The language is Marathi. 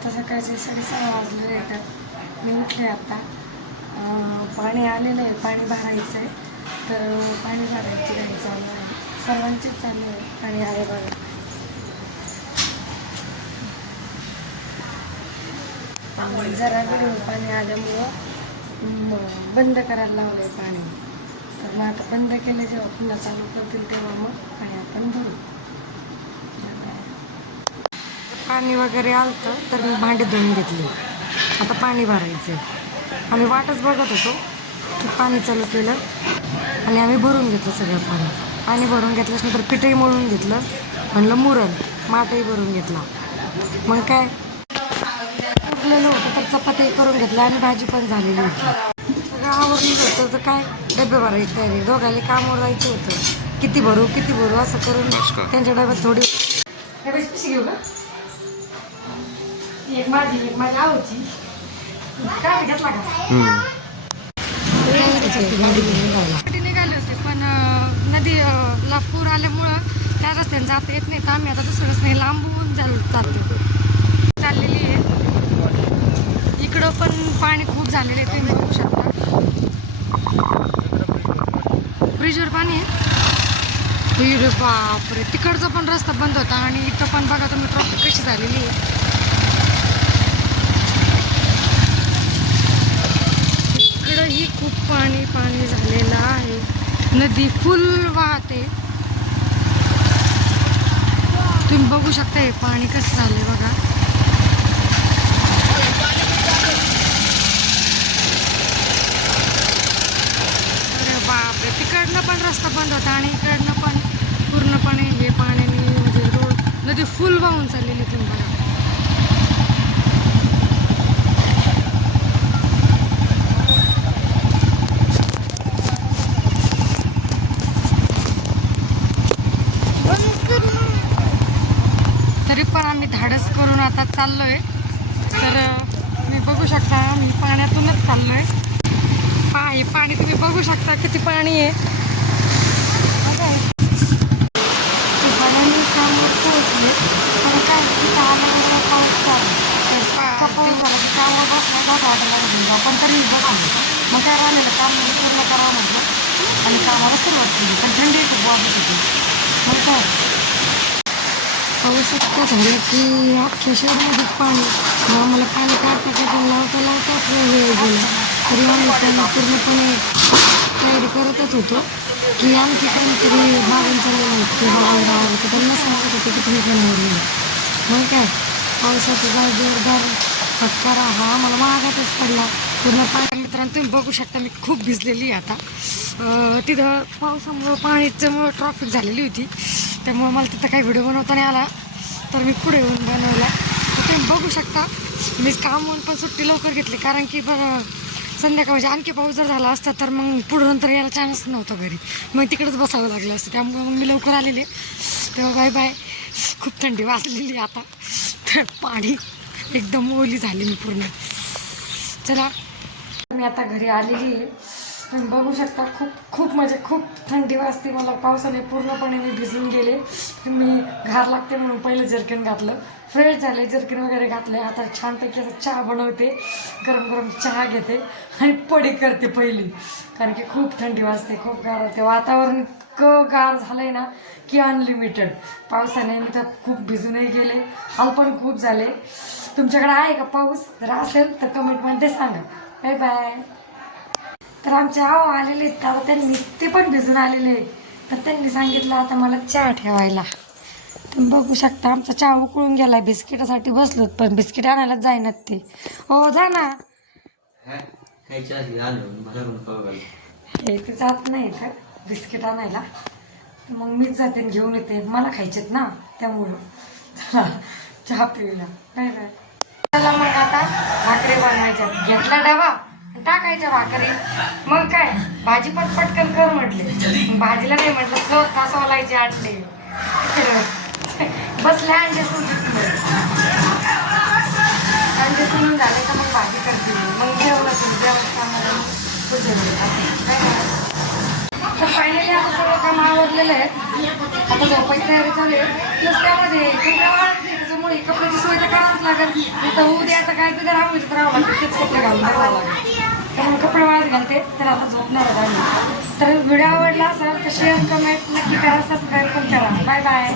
आता सकाळचे साडेसहा वाजलेले आहेत. मी उठले आता. पाणी आलेलं आहे पाणी भरायचं आहे. तर पाणी भरायची काही चालू आहे. सर्वांचीच चालू आहे पाणी आले बघा जरा वेळ पाणी आल्यामुळं बंद करायला लावलं आहे पाणी. तर मग आता बंद केलं जेव्हा पुन्हा चालू करतील तेव्हा मग पाणी आपण भरू. पाणी वगैरे आलतं तर मी भांडे धुवून घेतले. आता पाणी भरायचं आम्ही वाटच बघत होतो की पाणी चालू केलं आणि आम्ही भरून घेतलं सगळं पाणी. पाणी भरून घेतल्यानंतर पिठही मळून घेतलं. म्हणलं मुरण माठही भरून घेतला. मग काय? उरलेलं होतं तर चपाती करून घेतलं आणि भाजी पण झालेली होती. सगळं आवरलेलं होतं. तर काय? डबे भरायची तयारी दोघांनी काम जायचं होतं. किती भरू किती भरू असं करून त्यांच्या डब्यात थोडी हे घेऊ का? एक माझी एक माझी आवडची काय घेतला का? गाडी निघाले होते पण अं, नदी अं, ला पूर आल्यामुळं त्या रस्त्याने जाता येत नाही. तर आम्ही आता दुसरं रस्त्याने लांबून चाल चालतो चाललेली आहे. इकडं पण पाणी खूप झालेलं आहे. तुम्ही बघू शकता. ब्रिजवर पाणी आहे. बापरे तिकडचा पण रस्ता बंद होता आणि इथं पण बघा तुम्ही ट्रॉफिक कशी झालेली आहे. खूप पाणी पाणी झालेलं आहे. नदी फुल वाहते. तुम्ही बघू शकता हे पाणी कसं झालंय बघा. अरे बापरे तिकडनं पण रस्ता बंद होता आणि इकडनं पण पूर्णपणे हे पाण्याने म्हणजे रोड नदी फुल वाहून चाललेली तुम्ही बघा तरी पण आम्ही धाडस करून आता चाललोय. तर अं, मी बघू शकता मी पाण्यातूनच चाललोय. पा हे पाणी तुम्ही बघू शकता किती पाणी आहे. पोहोचले. पण काय पाऊस झाला. बस वाटायला तरी बसलो मग काय राहिलेलं? काम म्हणजे पूर्ण करावं म्हटलं आणि कामाला सुरुवात केली. पण थंडी खूप वाजत होती. मग पाऊस इतका झाला की अख्ख्या शहरामध्येच पाणी मग आम्हाला पाणी काढता काढता लावता लावताच वेळ गेला. तरी आम्ही त्यांना पूर्णपणे तयारी करतच होतो की आणखी काहीतरी मागून चाललेलं किंवा की बाबा तर त्यांना सांगत होते की तुम्ही पण मग काय? पावसाचा जाळ जोरदार फटकारा हा आम्हाला महागातच पडला. पूर्ण पाणी मित्रांनो तुम्ही बघू शकता मी खूप भिजलेली आहे आता. तिथं पावसामुळं पाण्याच्यामुळं ट्रॉफिक झालेली होती. त्यामुळं मला तिथं काही व्हिडिओ बनवता नाही आला. तर मी पुढे येऊन बनवला. तर तुम्ही बघू शकता मी काम म्हणून पण सुट्टी लवकर घेतली. कारण की बरं संध्याकाळ म्हणजे आणखी पाऊस जर झाला असता तर मग पुढं नंतर यायला चान्स नव्हता घरी. मग तिकडेच बसावं लागलं असतं. त्यामुळे मग मी लवकर आलेले. तेव्हा बाय बाय. खूप थंडी वाजलेली आता. तर पाणी एकदम ओली झाली मी पूर्ण. चला. मी आता घरी आलेली आहे. तुम्ही बघू शकता खूप खूप म्हणजे खूप थंडी वाजते मला. पावसाने पूर्णपणे मी भिजून गेले. मी घार लागते म्हणून पहिले जर्किन घातलं. फ्रेश झाले जर्किन वगैरे घातले. आता छानपैकी असं चहा बनवते. गरम गरम चहा घेते. आणि पडी करते पहिली. कारण की खूप थंडी वाजते खूप गार होते. वातावरण इतकं गार झालंय ना की अनलिमिटेड पावसाने मी तर खूप भिजूनही गेले. हाल पण खूप झाले. तुमच्याकडे आहे का पाऊस? जर असेल तर कमेंटमध्ये सांगा. बाय बाय तर आमचे आहो आलेले आहेत. आता त्यांनी ते पण भिजून आलेले. तर त्यांनी सांगितलं आता मला चहा ठेवायला. तुम्ही बघू शकता आमचा चहा उकळून गेलाय. बिस्किटासाठी बसलोत पण बिस्किट आणायलाच जाईनात ते. हो जा ना. हे? ते जात नाही तर बिस्किट आणायला. मग मीच जाते घेऊन येते. मला खायचेत ना त्यामुळं. चला चहा काय काय चला मग आता भाकरी बनवायच्या. घेतला डबा? टाकायच्या भाकरी. मग काय? भाजी पण पटकन कर म्हटले. भाजीला नाही म्हटलं सो तासवालायचे आटले. बसल्या अंडे सुटले अंडे सुनून झाले तर मग भाजी करते. मग जेवलं तुम्ही जेवण तर फायनली आता सगळं काम आवडलेलं आहे. आता झोपायची तयारी चालू आहे. प्लस त्यामध्ये तुमच्या वाढत नाही त्याच्यामुळे कपड्याची सोय तर करावंच लागेल. तर उद्या आता काय तर राहावं तर राहावं लागेल. तेच कपडे घालून बसावं लागेल. त्यामुळे कपडे वाळत घालते तर आता झोपणार आम्ही. तर व्हिडिओ आवडला असेल तर शेअर कमेंट नक्की करा सबस्क्राईब पण करा. Bye bye